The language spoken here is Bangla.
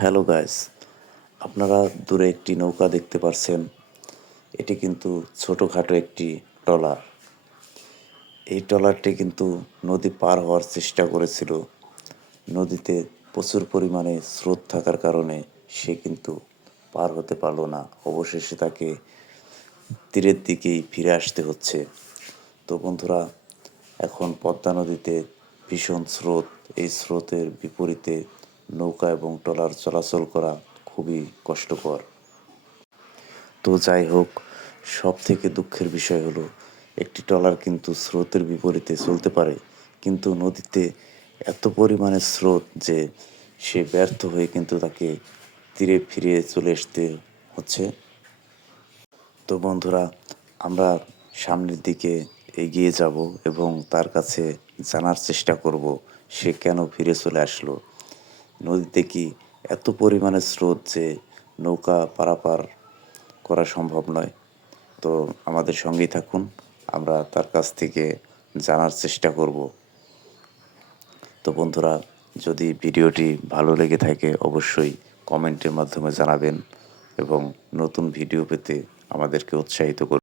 হ্যালো গাইস, আপনারা দূরে একটি নৌকা দেখতে পারছেন। এটি কিন্তু ছোটোখাটো একটি ট্রলার। এই ট্রলারটি কিন্তু নদী পার হওয়ার চেষ্টা করেছিল। নদীতে প্রচুর পরিমাণে স্রোত থাকার কারণে সে কিন্তু পার হতে পারল না। অবশেষে তাকে তীরের দিকেই ফিরে আসতে হচ্ছে। তো বন্ধুরা, এখন পদ্মা নদীতে ভীষণ স্রোত। এই স্রোতের বিপরীতে নৌকা এবং ট্রলার চলাচল করা খুবই কষ্টকর। তো যাই হোক সব থেকে দুঃখের বিষয় হলো, একটি ট্রলার কিন্তু স্রোতের বিপরীতে চলতে পারে, কিন্তু নদীতে এত পরিমাণে স্রোত যে সে ব্যর্থ হয়ে কিন্তু তাকে তীরে ফিরে চলে আসতে হচ্ছে। তো বন্ধুরা, আমরা সামনের দিকে এগিয়ে যাব এবং তার কাছে জানার চেষ্টা করব, সে কেন ফিরে চলে আসলো। নদীতে কি এত পরিমাণে স্রোত যে নৌকা পারাপার করা সম্ভব নয়? তো আমাদের সঙ্গেই থাকুন, আমরা তার কাছ থেকে জানার চেষ্টা করব। তো বন্ধুরা, যদি ভিডিওটি ভালো লেগে থাকে, অবশ্যই কমেন্টের মাধ্যমে জানাবেন এবং নতুন ভিডিও পেতে আমাদেরকে উৎসাহিত করুন।